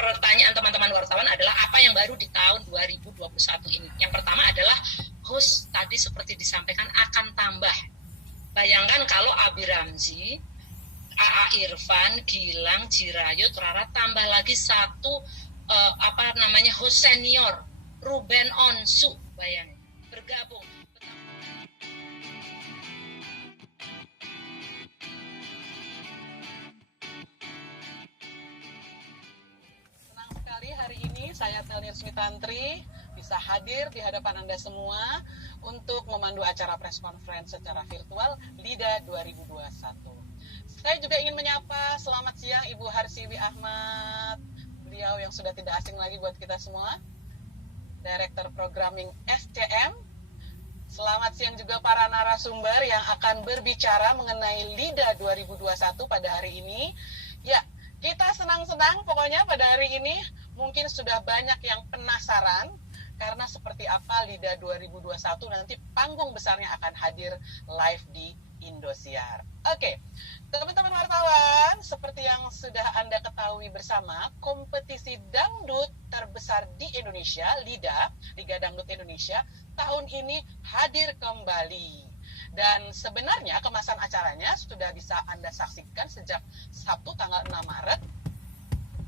pertanyaan teman-teman wartawan adalah apa yang baru di tahun 2021 ini. Yang pertama adalah host tadi seperti disampaikan akan tambah. Bayangkan kalau Abi Ramzi, AA Irfan, Gilang, Jirayut, Rara tambah lagi satu host senior, Ruben Onsu, bayangin bergabung. Senang sekali hari ini saya Telnir Smitantri bisa hadir di hadapan Anda semua untuk memandu acara press conference secara virtual LIDA 2021. Saya juga ingin menyapa selamat siang Ibu Harsiwi Ahmad, beliau yang sudah tidak asing lagi buat kita semua, Director Programming SCM. Selamat siang juga para narasumber yang akan berbicara mengenai LIDA 2021 pada hari ini. Ya, kita senang-senang pokoknya pada hari ini. Mungkin sudah banyak yang penasaran karena seperti apa LIDA 2021 nanti panggung besarnya akan hadir live di Indosiar. Oke, teman-teman wartawan, seperti yang sudah Anda ketahui bersama, kompetisi dangdut terbesar di Indonesia, LIDA, Liga Dangdut Indonesia, tahun ini hadir kembali. Dan sebenarnya kemasan acaranya sudah bisa Anda saksikan sejak Sabtu tanggal 6 Maret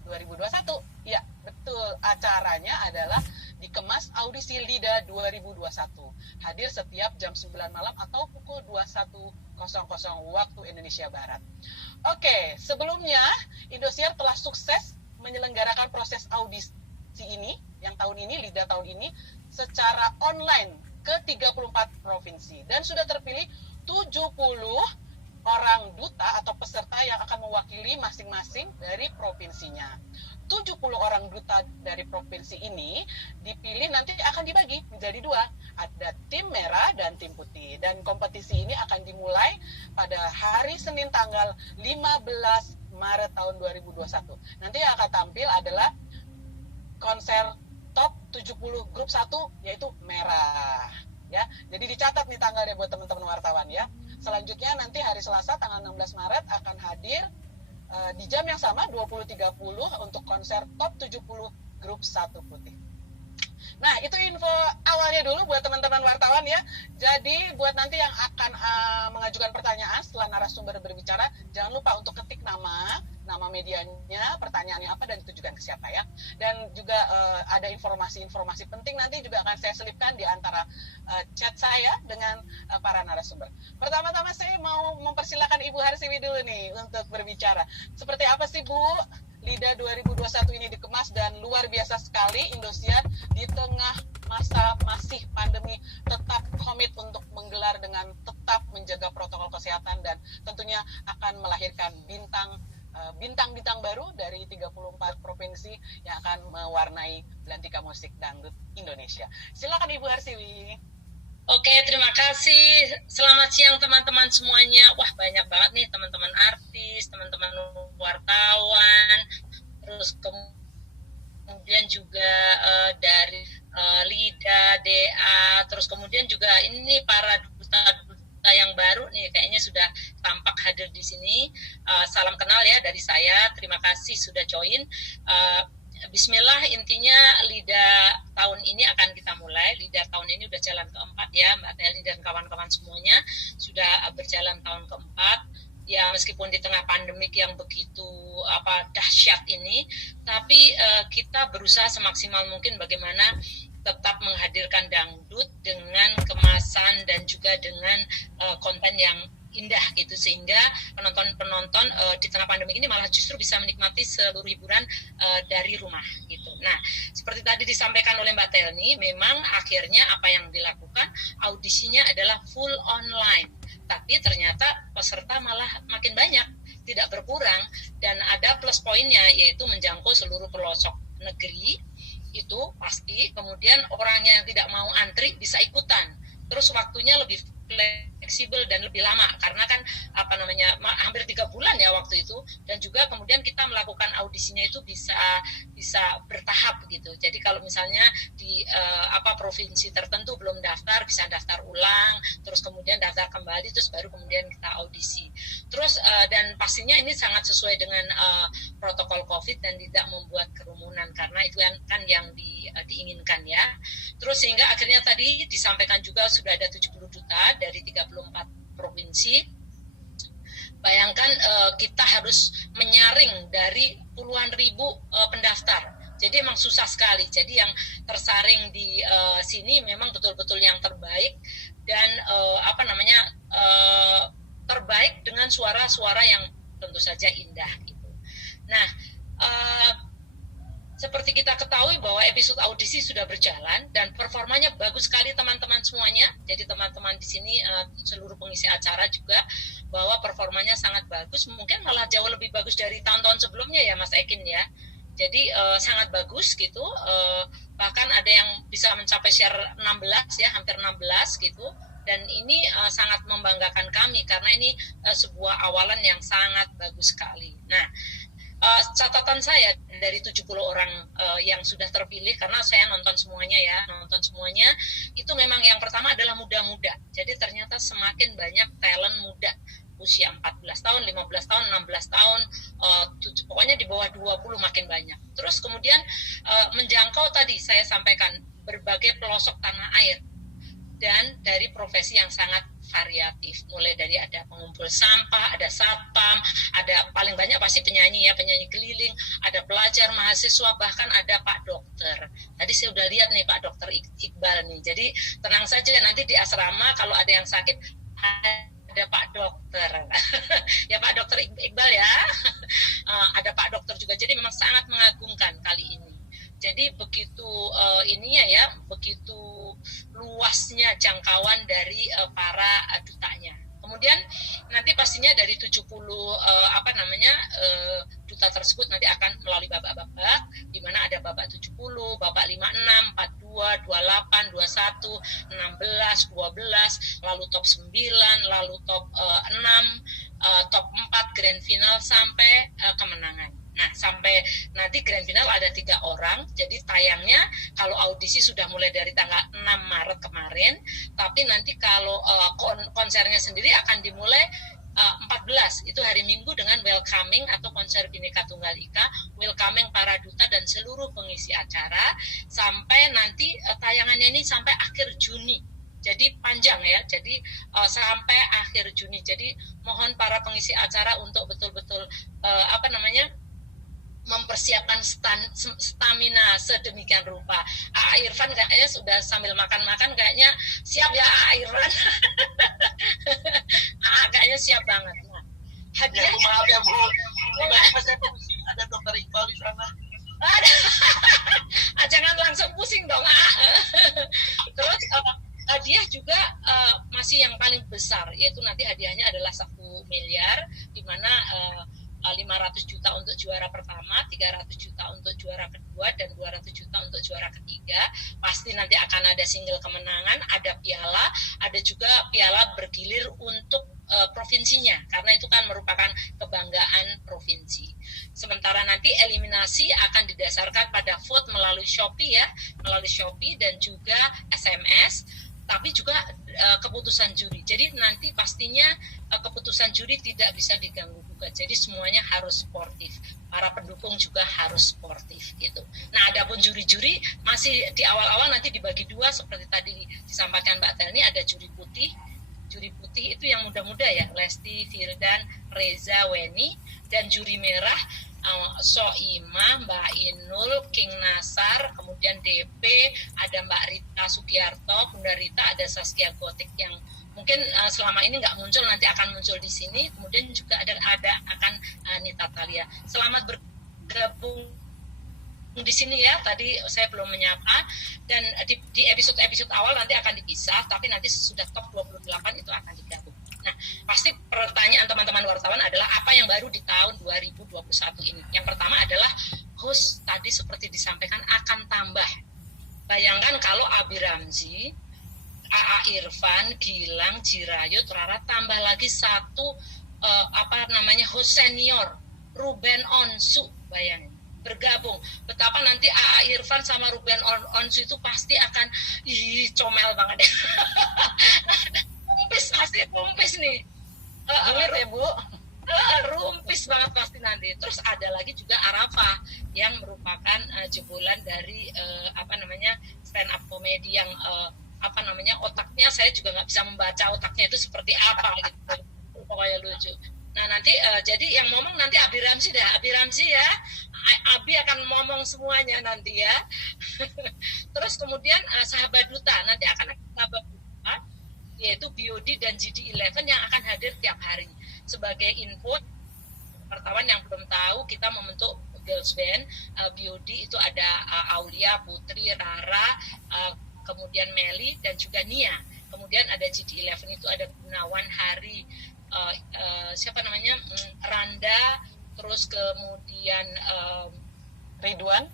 2021. Ya, betul. Acaranya adalah dikemas audisi LIDA 2021. Hadir setiap jam 9 malam atau pukul 21.00 waktu Indonesia Barat. Oke, sebelumnya Indosiar telah sukses menyelenggarakan proses audisi ini, yang tahun ini, LIDA tahun ini, secara online ke 34 provinsi. Dan sudah terpilih 70 orang duta atau peserta yang akan mewakili masing-masing dari provinsinya. 70 orang duta dari provinsi ini dipilih nanti akan dibagi menjadi dua. Ada tim merah dan tim putih. Dan kompetisi ini akan dimulai pada hari Senin tanggal 15 Maret tahun 2021. Nanti yang akan tampil adalah konser top 70 grup 1 yaitu merah. Ya, jadi dicatat nih tanggalnya buat teman-teman wartawan ya. Selanjutnya nanti hari Selasa tanggal 16 Maret akan hadir di jam yang sama 20.30 untuk konser top 70 grup 1 putih. Nah, itu info awalnya dulu buat teman-teman wartawan ya. Jadi buat nanti yang akan mengajukan pertanyaan setelah narasumber berbicara, jangan lupa untuk ketik nama medianya, pertanyaannya apa dan ditujukan ke siapa ya. Dan juga ada informasi-informasi penting nanti juga akan saya selipkan di antara chat saya dengan para narasumber. Pertama-tama saya mau mempersilakan Ibu Harsiwi dulu nih untuk berbicara. Seperti apa sih Bu LIDA 2021 ini dikemas dan luar biasa sekali Indosiar di tengah masa masih pandemi tetap komit untuk menggelar dengan tetap menjaga protokol kesehatan dan tentunya akan melahirkan bintang-bintang baru dari 34 provinsi yang akan mewarnai belantika musik dangdut Indonesia. Silakan Ibu Harsiwi. Oke, terima kasih. Selamat siang teman-teman semuanya. Wah, banyak banget nih teman-teman artis, teman-teman wartawan, terus kemudian juga dari LIDA, DA, terus kemudian juga ini para duta yang baru nih kayaknya sudah tampak hadir di sini. Salam kenal ya dari saya. Terima kasih sudah join. Bismillah, intinya LIDA tahun ini akan kita mulai. LIDA tahun ini udah jalan keempat ya, Mbak Teli dan kawan-kawan semuanya sudah berjalan tahun keempat. Ya meskipun di tengah pandemik yang begitu dahsyat ini, tapi kita berusaha semaksimal mungkin bagaimana tetap menghadirkan dangdut dengan kemasan dan juga dengan konten yang indah gitu, sehingga penonton di tengah pandemi ini malah justru bisa menikmati seluruh hiburan dari rumah gitu. Nah, seperti tadi disampaikan oleh Mbak Telni, memang akhirnya apa yang dilakukan audisinya adalah full online, tapi ternyata peserta malah makin banyak, tidak berkurang, dan ada plus poinnya yaitu menjangkau seluruh pelosok negeri itu pasti. Kemudian orang yang tidak mau antri bisa ikutan, terus waktunya lebih fleksibel dan lebih lama karena kan hampir 3 bulan ya waktu itu, dan juga kemudian kita melakukan audisinya itu bisa bertahap gitu. Jadi kalau misalnya di provinsi tertentu belum daftar, bisa daftar ulang, terus kemudian daftar kembali, terus baru kemudian kita audisi. Terus dan pastinya ini sangat sesuai dengan protokol COVID dan tidak membuat kerumunan karena itu kan yang diinginkan ya. Terus sehingga akhirnya tadi disampaikan juga sudah ada 70 duta dari 34 provinsi. Bayangkan kita harus menyaring dari puluhan ribu pendaftar. Jadi memang susah sekali. Jadi yang tersaring di sini memang betul-betul yang terbaik dan terbaik dengan suara-suara yang tentu saja indah gitu. Nah, seperti kita ketahui bahwa episode audisi sudah berjalan dan performanya bagus sekali teman-teman semuanya. Jadi teman-teman di sini seluruh pengisi acara juga bahwa performanya sangat bagus, mungkin malah jauh lebih bagus dari tahun-tahun sebelumnya ya Mas Ekin ya. Jadi sangat bagus gitu. Bahkan ada yang bisa mencapai share 16 ya, hampir 16 gitu. Dan ini sangat membanggakan kami karena ini sebuah awalan yang sangat bagus sekali. Nah, catatan saya dari 70 orang yang sudah terpilih, karena saya nonton semuanya, itu memang yang pertama adalah muda-muda. Jadi ternyata semakin banyak talent muda, usia 14 tahun, 15 tahun, 16 tahun, pokoknya di bawah 20 makin banyak. Terus kemudian menjangkau tadi saya sampaikan berbagai pelosok tanah air dan dari profesi yang sangat variatif, mulai dari ada pengumpul sampah, ada satpam, ada paling banyak pasti penyanyi ya, penyanyi keliling, ada pelajar, mahasiswa, bahkan ada Pak Dokter. Tadi saya udah lihat nih Pak Dokter Iqbal nih. Jadi tenang saja, nanti di asrama kalau ada yang sakit ada Pak Dokter. Ya Pak Dokter Iqbal ya. Ada Pak Dokter juga. Jadi memang sangat mengagumkan kali ini. Jadi begitu begitu luasnya jangkauan dari para dutanya. Kemudian nanti pastinya dari 70 duta tersebut nanti akan melalui babak-babak, di mana ada babak 70, babak 56, 42, 28, 21, 16, 12, lalu top 9, lalu top 6, top 4, grand final sampai kemenangan. Nah, sampai nanti grand final ada 3 orang, jadi tayangnya kalau audisi sudah mulai dari tanggal 6 Maret kemarin, tapi nanti kalau konsernya sendiri akan dimulai 14, itu hari Minggu dengan welcoming atau konser Bhinneka Tunggal Ika, welcoming para duta dan seluruh pengisi acara, sampai nanti tayangannya ini sampai akhir Juni. Jadi panjang ya, jadi sampai akhir Juni. Jadi mohon para pengisi acara untuk betul-betul mempersiapkan stamina sedemikian rupa. Irfan kayaknya sudah sambil makan-makan, kayaknya siap ya Irfan. Kayaknya siap banget. Nah, hadiah. Ya, maaf ya Bu. Ada Dokter Iqbal di sana. Jangan langsung pusing dong. Terus hadiah juga masih yang paling besar, yaitu nanti hadiahnya adalah 1 miliar, di mana 500 juta untuk juara pertama, 300 juta untuk juara kedua, dan 200 juta untuk juara ketiga. Pasti nanti akan ada single kemenangan, ada piala, ada juga piala bergilir untuk provinsinya, karena itu kan merupakan kebanggaan provinsi. Sementara nanti eliminasi akan didasarkan pada vote melalui Shopee ya, melalui Shopee dan juga SMS, tapi juga keputusan juri. Jadi nanti pastinya keputusan juri tidak bisa diganggu-gugat. Jadi semuanya harus sportif. Para pendukung juga harus sportif gitu. Nah, adapun juri-juri masih di awal-awal nanti dibagi 2 seperti tadi disampaikan Mbak Telni, ada juri putih. Juri putih itu yang muda-muda ya, Lesti, Firdan, Reza, Weni, dan juri merah Soimah, Mbak Inul, King Nasar, kemudian DP, ada Mbak Rita Sugiarto, Bunda Rita, ada Saskia Gotik yang mungkin selama ini nggak muncul, nanti akan muncul di sini. Kemudian juga ada akan Nita Talia. Selamat bergabung di sini ya. Tadi saya belum menyapa, dan di episode awal nanti akan dipisah, tapi nanti sudah top 28 itu akan digabung. Nah, pasti pertanyaan teman-teman wartawan adalah apa yang baru di tahun 2021 ini. Yang pertama adalah host tadi seperti disampaikan akan tambah. Bayangkan kalau Abi Ramzi AA Irfan, Gilang, Jirayut, Rara, tambah lagi satu host senior, Ruben Onsu, bayangin bergabung. Betapa nanti AA Irfan sama Ruben Onsu itu pasti akan comel banget ya. Kumpis nih. Julid ya Bu. Rumpis banget pasti nanti. Terus ada lagi juga Arafah yang merupakan jebolan dari stand up comedy yang otaknya saya juga nggak bisa membaca otaknya itu seperti apa gitu. Pokoknya lucu. Nah nanti jadi yang ngomong nanti Abi Ramzi ya. Abi akan ngomong semuanya nanti ya. Terus kemudian sahabat duta nanti akan sahabat duta, yaitu BOD dan GD11 yang akan hadir tiap hari. Sebagai info wartawan yang belum tahu, kita membentuk girls band BOD itu ada Aulia, Putri, Rara, kemudian Meli dan juga Nia. Kemudian ada GD11 itu ada Gunawan, Hari, Randa, terus kemudian Ridwan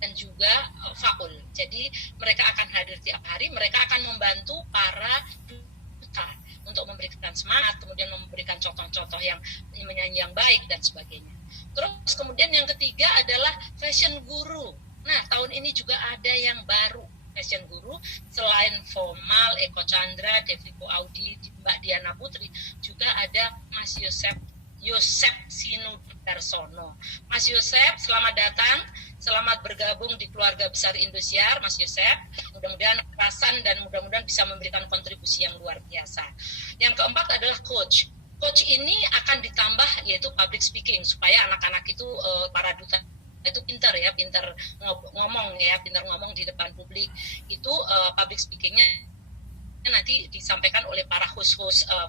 dan juga Faul. Jadi mereka akan hadir tiap hari, mereka akan membantu para duta untuk memberikan semangat, kemudian memberikan contoh-contoh yang menyanyi yang baik dan sebagainya. Terus kemudian yang ketiga adalah fashion guru. Nah, tahun ini juga ada yang baru fashion guru, selain Formal, Eko Chandra, Deviko Audi, Mbak Diana Putri, juga ada Mas Yosep Sinudarsono. Mas Yosep, selamat datang, selamat bergabung di keluarga besar Indosiar, Mas Yosep. Mudah-mudahan kerasan dan mudah-mudahan bisa memberikan kontribusi yang luar biasa. Yang keempat adalah coach. Coach ini akan ditambah yaitu public speaking supaya anak-anak itu para duta itu pintar ngomong di depan publik. Itu public speakingnya nanti disampaikan oleh para host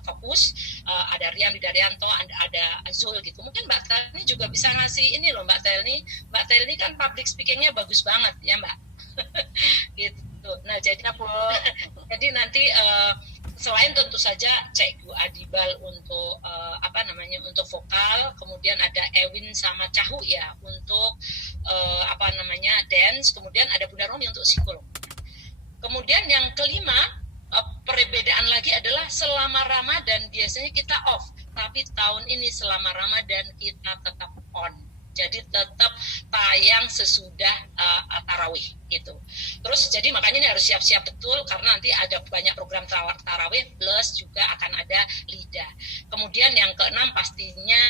fokus, ada Rian Widaryanto, ada Azul gitu. Mungkin Mbak Telni juga bisa ngasih ini loh Mbak Telni kan public speakingnya bagus banget ya Mbak. Gitu. Nah jadi nanti selain tentu saja Cekgu Adibal untuk untuk vokal, kemudian ada Ewin sama Cahu ya untuk dance, kemudian ada Bunda Romi untuk psikolog. Kemudian yang kelima, perbedaan lagi adalah selama Ramadan biasanya kita off, tapi tahun ini selama Ramadan kita tetap on. Jadi tetap tayang sesudah tarawih gitu. Terus jadi makanya ini harus siap-siap betul karena nanti ada banyak program tarawih plus juga akan ada lidah. Kemudian yang keenam pastinya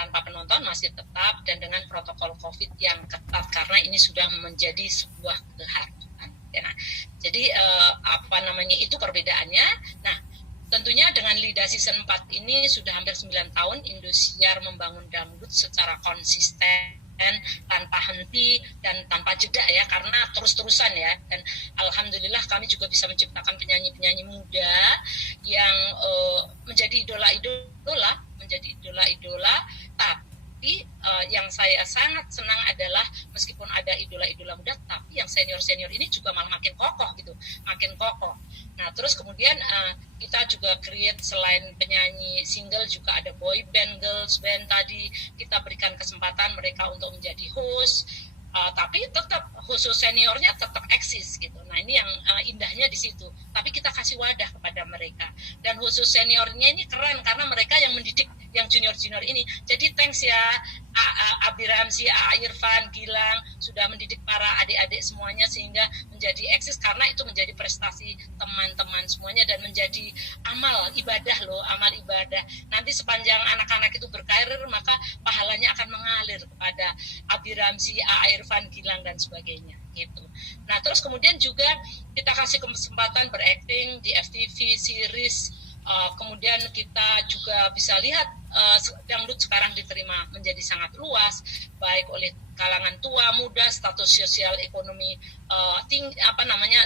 tanpa penonton masih tetap dan dengan protokol COVID yang ketat karena ini sudah menjadi sebuah keharusan. Ya. Jadi itu perbedaannya. Nah, tentunya dengan Lida Season 4 ini sudah hampir 9 tahun Indosiar membangun dangdut secara konsisten, tanpa henti dan tanpa jeda ya, karena terus-terusan ya. Dan alhamdulillah kami juga bisa menciptakan penyanyi-penyanyi muda yang menjadi idola-idola, tapi yang saya sangat senang adalah meskipun ada idola-idola muda, tapi yang senior-senior ini juga malah makin kokoh. Nah, terus kemudian kita juga create selain penyanyi single juga ada boy band, girls band tadi. Kita berikan kesempatan mereka untuk menjadi host, tapi tetap khusus seniornya tetap eksis gitu. Nah, ini yang indahnya di situ. Tapi kita kasih wadah kepada mereka. Dan khusus seniornya ini keren karena mereka yang mendidik yang junior-junior ini. Jadi thanks ya Abi Ramzi, AA Irfan, Gilang sudah mendidik para adik-adik semuanya sehingga menjadi eksis, karena itu menjadi prestasi teman-teman semuanya dan menjadi amal ibadah. Nanti sepanjang anak-anak itu berkarir maka pahalanya akan mengalir kepada Abi Ramzi, AA Irfan, Gilang dan sebagainya gitu. Nah, terus kemudian juga kita kasih kesempatan berakting di FTV series. Kemudian kita juga bisa lihat dangdut sekarang diterima menjadi sangat luas, baik oleh kalangan tua, muda, status sosial ekonomi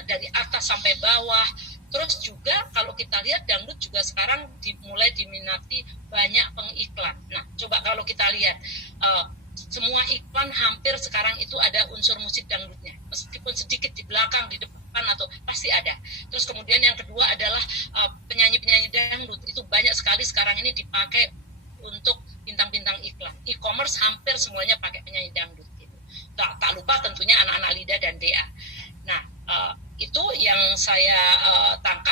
dari atas sampai bawah. Terus juga kalau kita lihat dangdut juga sekarang mulai diminati banyak pengiklan. Nah, coba kalau kita lihat semua iklan hampir sekarang itu ada unsur musik dangdutnya, meskipun sedikit di belakang, di depan atau pasti ada. Terus kemudian yang kedua adalah penyanyi-penyanyi dangdut itu banyak sekali sekarang ini dipakai untuk bintang-bintang iklan. E-commerce hampir semuanya pakai penyanyi dangdut gitu. Tak lupa tentunya anak-anak Lida dan DA. Nah, itu yang saya tangkap.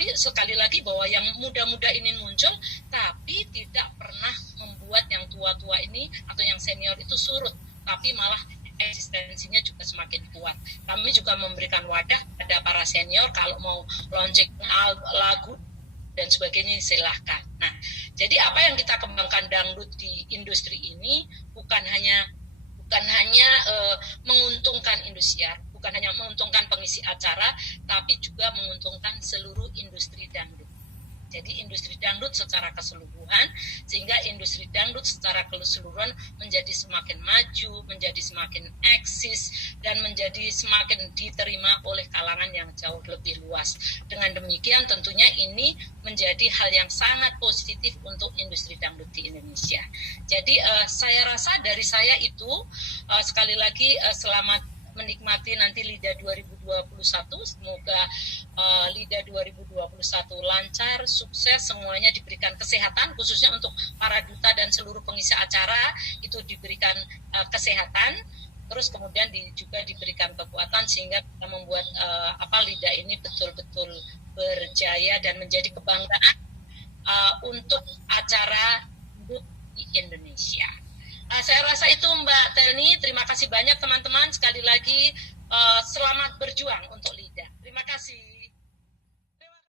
Tapi sekali lagi bahwa yang muda-muda ini muncul, tapi tidak pernah membuat yang tua-tua ini atau yang senior itu surut, tapi malah eksistensinya juga semakin kuat. Kami juga memberikan wadah pada para senior kalau mau launching lagu dan sebagainya, silahkan. Nah, jadi apa yang kita kembangkan dangdut di industri ini bukan hanya menguntungkan Indosiar, bukan hanya menguntungkan pengisi acara, tapi juga menguntungkan seluruh industri dangdut. Jadi industri dangdut secara keseluruhan, sehingga industri dangdut secara keseluruhan menjadi semakin maju, menjadi semakin eksis, dan menjadi semakin diterima oleh kalangan yang jauh lebih luas. Dengan demikian tentunya ini menjadi hal yang sangat positif untuk industri dangdut di Indonesia. Jadi saya rasa dari saya itu, sekali lagi selamat menikmati nanti LIDA 2021. Semoga LIDA 2021 lancar, sukses, semuanya diberikan kesehatan, khususnya untuk para duta dan seluruh pengisi acara itu diberikan kesehatan, terus kemudian juga diberikan kekuatan sehingga kita membuat LIDA ini betul-betul berjaya dan menjadi kebanggaan untuk acara di Indonesia. Saya rasa itu Mbak Telni. Terima kasih banyak teman-teman. Sekali lagi selamat berjuang untuk